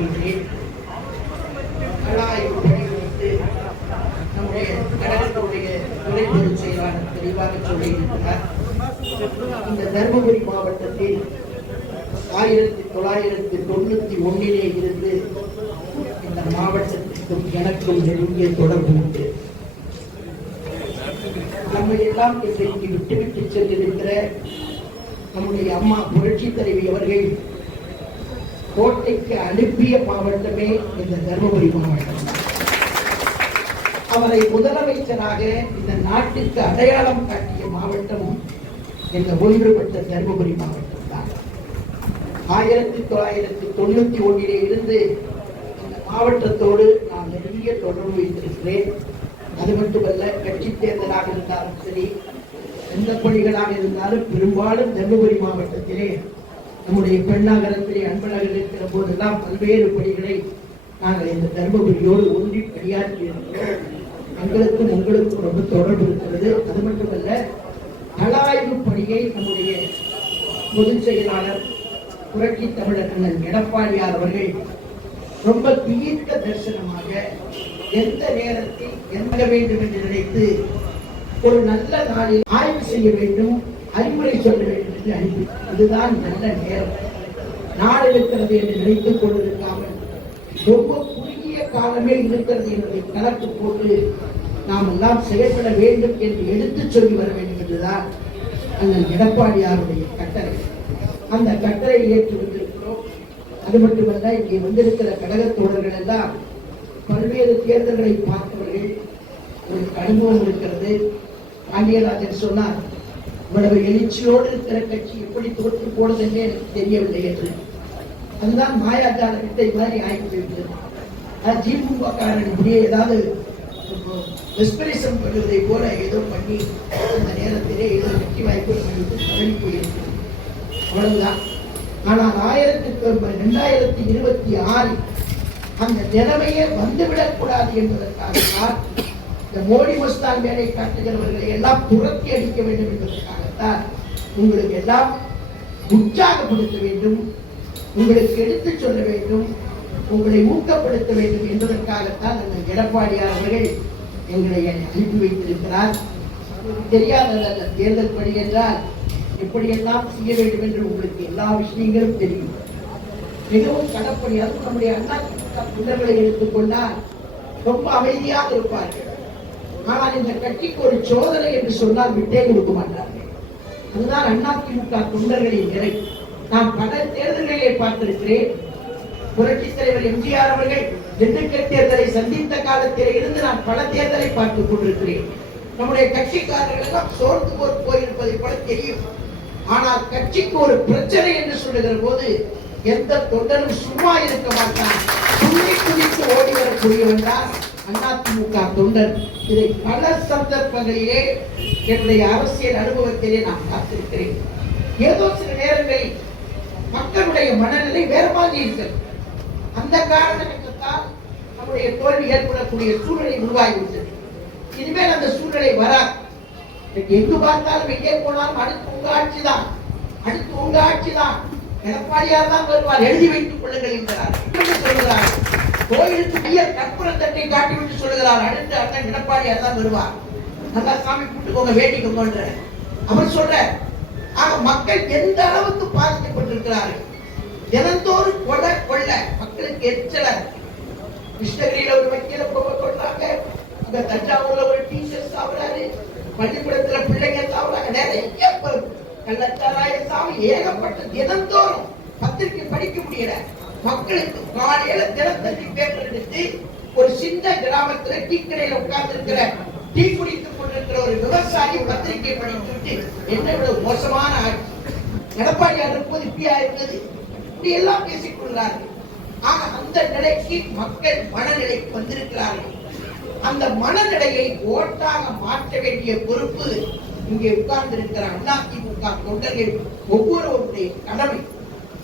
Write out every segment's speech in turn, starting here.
கொள்கிறேன். நம்முடைய கழகத்தினுடைய துணை பொதுச் செயலாளர் தெளிவாக சொல்லியிருக்கிறார். இந்த தருமபுரி மாவட்டத்தில் 1991 இருந்து இந்த மாவட்டத்திற்கும் எனக்கும் நெருங்கிய தொடர்பு உண்டு. நம்மை எல்லாம் இன்றைக்கு விட்டுவிட்டு சென்றிருக்கிற நம்முடைய அம்மா புரட்சி தலைவி அவர்கள் கோட்டைக்கு அனுப்பிய மாவட்டமே இந்த தருமபுரி மாவட்டம். அவரை முதலமைச்சராக இந்த நாட்டுக்கு அடையாளம் காட்டிய மாவட்டம் இந்த ஒன்றுபட்ட தருமபுரி மாவட்டம் தான். 1991 இருந்து இந்த மாவட்டத்தோடு நான் நெருங்கிய தொடர்பு வைத்திருக்கிறேன். அது மட்டுமல்ல, கட்சி தேர்தலாக இருந்தாலும் சரி, எந்த பணிகளாக இருந்தாலும் பெரும்பாலும் தருமபுரி மாவட்டத்திலே நம்முடைய பெண்ணாகரத்திலே அன்பழகர் இருக்கிற போதெல்லாம் பல்வேறு பணிகளை நாங்கள் இந்த தருமபுரியோடு ஒன்றி பணியாற்றி இருக்கிறோம். எங்களுக்கும் உங்களுக்கும் ரொம்ப தொடர்பு இருக்கிறது. அது மட்டுமல்ல, நலாய்வு பணியை நம்முடைய பொதுச் செயலாளர் புரட்சி தமிழர் அண்ணன் எடப்பாடியார் அவர்கள் ரொம்ப தீர்க்க தரிசனமாக எந்த நேரத்தில் எந்த வேண்டும் என்று நினைத்து ஒரு நல்ல நாளில் ஆய்வு செய்ய வேண்டும், அறிவுரை சொல்ல வேண்டும் என்று அனுப்பி, இதுதான் நல்ல நேரம், நாடு இருக்கிறது என்று நினைத்துக் கொண்டிருக்காமல் ரொம்ப குறுகிய காலமே இருக்கிறது என்பதை கணக்கு போட்டு நாம் எல்லாம் செயல்பட வேண்டும் என்று எடுத்துச் சொல்லி வர வேண்டும் என்றுதான் அண்ணன் எடப்பாடியாருடைய கட்டளை. அந்த கட்டளை ஏற்று வந்திருக்கிறோம். அது மட்டுமல்ல, இங்கே வந்திருக்கிற கழக தோழர்கள் எல்லாம் பல்வேறு தேர்தல்களை பார்த்தவர்கள், ஒரு அனுபவம் இருக்கிறது. பாண்டியராஜன் சொன்னார், இவ்வளவு எழுச்சியோடு இருக்கிற கட்சி எப்படி தோற்று போனது என்று எனக்கு தெரியவில்லை என்று. அதுதான் மாயாஜால வித்தை மாதிரி ஆகிவிட்டது. திமுக காரன் இப்படியே ஏதாவது வெஸ்பரிசம் பண்ணுவதை போல ஏதோ பண்ணி அந்த நேரத்திலே ஏதோ வெற்றி வாய்ப்பு பதவி போயிருக்கிறது, அவ்வளவுதான். ஆனால் 2026 அந்த நிலைமையே வந்துவிடக் கூடாது என்பதற்காகத்தான் இந்த மோடி மஸ்தான் வேலை காட்டுகிறவர்களை எல்லாம் புரட்டி அடிக்க வேண்டும் என்பதற்காகத்தான் உங்களுக்கு எல்லாம் உற்சாகப்படுத்த வேண்டும், உங்களுக்கு எடுத்துச் சொல்ல வேண்டும், உங்களை ஊக்கப்படுத்த வேண்டும் என்பதற்காகத்தான் அந்த எடப்பாடியார் அவர்கள் எங்களை அனுப்பி வைத்திருக்கிறார். தெரியாத தேர்தல் பணி என்றால் எப்படியெல்லாம் செய்ய வேண்டும் என்று உங்களுக்கு எல்லா விஷயங்களும் தெரியும். மிகவும் கடப்பணி. அதுவும் நம்முடைய அண்ணா தொண்டர்களை எடுத்துக்கொண்டால் ரொம்ப அமைதியாக இருப்பார்கள். ஆனால் இந்த கட்சிக்கு ஒரு சோதனை என்று சொன்னால் விட்டே கொடுக்க மாட்டார்கள். அதுதான் அதிமுக தொண்டர்களின் நிலை. நான் பல தேர்தல்களிலே பார்த்திருக்கிறேன். புரட்சி தலைவர் எம்ஜிஆர் அவர்கள் திண்டுக்கல் தேர்தலை சந்தித்த காலத்திலே இருந்து நான் பல தேர்தலை பார்த்துக் கொண்டிருக்கிறேன். நம்முடைய கட்சிக்காரர்கள் எல்லாம் சோர்ந்து போயிருப்பதை போல தெரியும். ஆனால் கட்சிக்கு ஒரு பிரச்சனை என்று சொல்லுகிற போது எந்த தொண்டரும் சும்மா இருக்க மாட்டான். துள்ளி குதித்து ஓடி வரக்கூடியவன் தான் அதிமுக தொண்டர். இதை பல சந்தர்ப்பங்களிலே என்னுடைய அரசியல் அனுபவத்திலே நான் பார்த்திருக்கிறேன். ஏதோ சில நேரங்களில் மக்களுடைய மனநிலை வேறு மாதிரி இருக்கிறது. அந்த காரணத்தால் நம்முடைய தோல்வி ஏற்படக்கூடிய சூழ்நிலை உருவாகிவிட்டது. இனிமேல் அந்த சூழ்நிலை வராது. எங்கு பார்த்தாலும் எங்கே போனாலும் அடுத்து உங்க ஆட்சி தான், அடுத்து உங்க ஆட்சி தான், எடப்பாடியார் தான் வருவார், எழுதி வைத்துக் கொள்ளுங்கள் என்கிறார். சொல்லுகிறார், கோயிலுக்கு உயர் கற்பூரம் தட்டை காட்டிவிட்டு சொல்லுகிறார், அடுத்து அண்ணன் எடப்பாடியார் தான் வருவார், நல்லா சாமி கூட்டுக்கோங்க வேண்டிக்கோங்க அவர் சொல்ற. ஆக மக்கள் எந்த அளவுக்கு பாதிக்கப்பட்டிருக்கிறார்கள். தினந்தோறும் கொள்ள மக்களுக்கு எச்சல. கிருஷ்ணகிரியில ஒரு வக்கீல கொள்றாங்க, அங்க தஞ்சாவூர்ல ஒரு டீச்சர் சாப்பிடாரு, பள்ளிக்கூடத்துல பிள்ளைங்க சாப்பிடாங்க, நிறைய கள்ளச்சாராய சாமி ஏகப்பட்ட. தினந்தோறும் பத்திரிகை படிக்க முடியல மக்களுக்கு. காலையில தினத்தந்தி பேப்பர் எடுத்து ஒரு சின்ன கிராமத்துல டீ கடையில உட்கார்ந்து இருக்கிற டீ குடித்துக் கொண்டிருக்கிற ஒரு விவசாயி பத்திரிகை படித்துவிட்டு என்ன விட மோசமான ஆட்சி எடப்பாடியார் இருப்பது இப்படியா இருந்தது, இப்படி எல்லாம் பேசிக் கொள்கிறார்கள். ஆக அந்த நிலைக்கு மக்கள் மனநிலைக்கு வந்திருக்கிறார்கள். அந்த மனநிலையை ஓட்டாக மாற்ற வேண்டிய பொறுப்பு இங்கே உட்கார்ந்து இருக்கிற அதிமுக தொண்டர்கள் ஒவ்வொருவருடைய கடமை.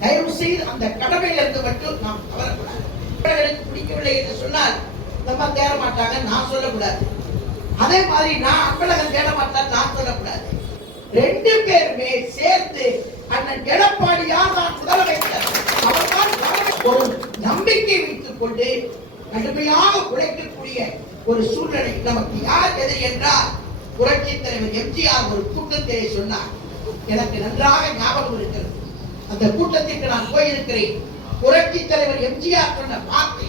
தயவு செய்து அந்த கடமையிலிருந்து மட்டும் நாம் தவறக்கூடாது. பிடிக்கவில்லை என்று சொன்னால் நம்ம தேட மாட்டாங்க நான் சொல்லக்கூடாது. அதே மாதிரி நான் அன்பழகன் தேட மாட்டான் நான் சொல்லக்கூடாது. ரெண்டு பேருமே சேர்த்து அண்ணன் எடப்பாடியார் தான் முதலமைச்சர், அவர்தான் ஒரு நம்பிக்கை வைத்துக் கொண்டு கடுமையாக உழைக்கக்கூடிய ஒரு சூழ்நிலை நமக்கு யார் எதிரி என்றால் புரட்சி தலைவர் எம்ஜிஆர் ஒரு கூட்டத்திலே சொன்னார். எனக்கு நன்றாக ஞாபகம் இருக்கிறது. அந்த கூட்டத்திற்கு நான் போயிருக்கிறேன். புரட்சி தலைவர் எம்ஜிஆர் சொன்ன வார்த்தை,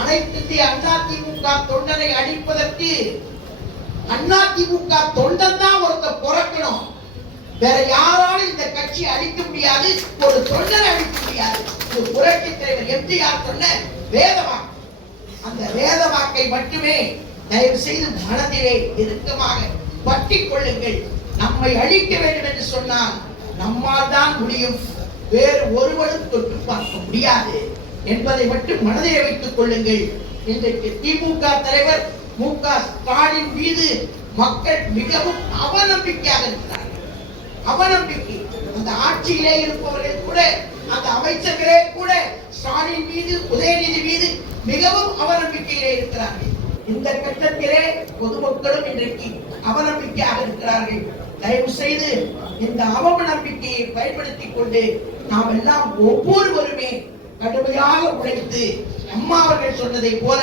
அனைத்து இந்திய அதிமுக தொண்டனை அழிப்பதற்கு அதிமுக தொண்டன் தான் ஒருத்தர் பிறக்கணும், வேற யாராலும் இந்த கட்சி அழிக்க முடியாது, ஒரு தொண்டனை அழிக்க முடியாது. இது புரட்சி தலைவர் எம்ஜிஆர் சொன்ன வேத வாக்கு. அந்த வேத வாக்கை மட்டுமே தயவு செய்து மனதிலே இறுக்கமாக பற்றிக் கொள்ளுங்கள். நம்மை அழிக்க வேண்டும் என்று சொன்னால் நம்மால் தான் முடியும், வேறு ஒருவரும் தொட்டு பார்க்க முடியாது என்பதை மட்டும் மனதிலே வைத்துக் கொள்ளுங்கள். இன்றைக்கு திமுக தலைவர் மு.க. ஸ்டாலின் மீது மக்கள் மிகவும் அவநம்பிக்கையாக இருக்கிறார்கள். அவநம்பிக்கை. அந்த ஆட்சியிலே இருப்பவர்கள் கூட, அந்த அமைச்சர்களே கூட ஸ்டாலின் மீது, உதயநிதி மீது மிகவும் அவநம்பிக்கையிலே இருக்கிறார்கள். இந்த கட்டத்திலே பொதுமக்களும் இன்றைக்கு அவநம்பிக்கையாக இருக்கிறார்கள். தயவு செய்து இந்த அவநம்பிக்கையை பயன்படுத்திக் கொண்டு நாம் எல்லாம் ஒவ்வொருவருமே கடுமையாக உழைத்து அம்மா அவர்கள் சொன்னதை போல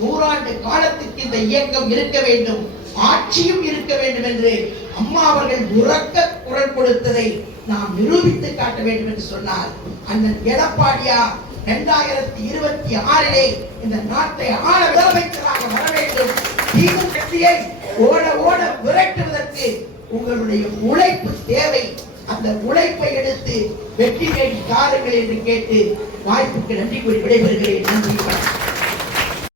100 ஆண்டு காலத்துக்கு இந்த இயக்கம் இருக்க வேண்டும், ஆட்சியும் இருக்க வேண்டும் என்று அம்மா அவர்கள் உரக்க குரல் கொடுத்ததை நாம் நிரூபித்து காட்ட வேண்டும் என்று சொன்னார். அண்ணன் எடப்பாடியார் 2026 இந்த நாட்டை ஆள முதலமைச்சராக வர வேண்டும். திமுகவை ஓட ஓட விரட்டுவதற்கு உங்களுடைய உழைப்பு தேவை. அந்த உழைப்பை எடுத்து வெற்றி தேடி தாருங்கள் என்று கேட்டு வாய்ப்புக்கு நன்றி கூறி விடைபெறுகிறேன். நன்றி.